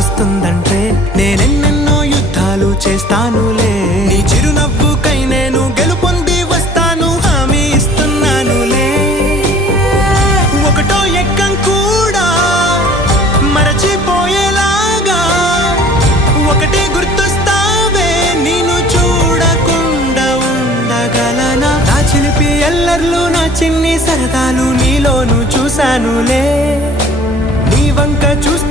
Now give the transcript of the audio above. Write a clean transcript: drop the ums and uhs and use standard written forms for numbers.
వస్తుందంటే నేనెన్నెన్నో యుద్ధాలు చేస్తానులే. నీ చిరునవ్వుకై నేను గెలుపొంది వస్తాను, హామీ ఇస్తున్నానులే. ఒకటో ఎక్కం కూడా మరచిపోయేలాగా ఒకటే గుర్తొస్తావే, నేను చూడకుండా ఉండగలనా? నా చిలిపి ఎల్లర్లు నా చిన్ని సరదాలు నీలోను చూశానులే. నీ వంక చూస్తే